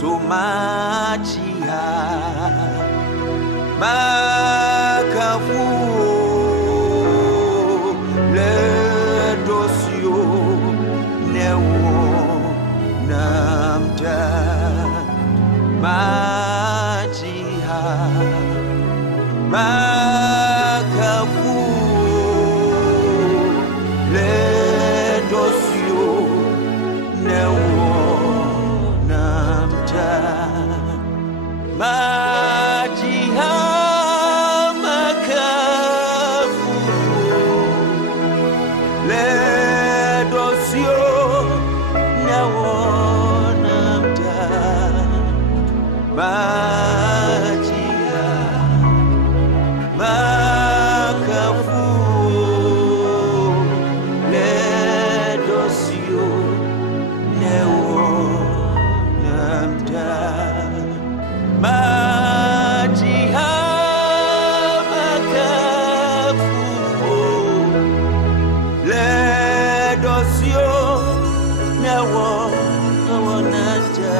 Somachia Makafu Le Dosio Newo Namda Machia Makafu Le Dosio Newo Majiha makafu le dosio nawonamda majiha makafu le dosio nawonamda Majiha makafu le dosio nawonata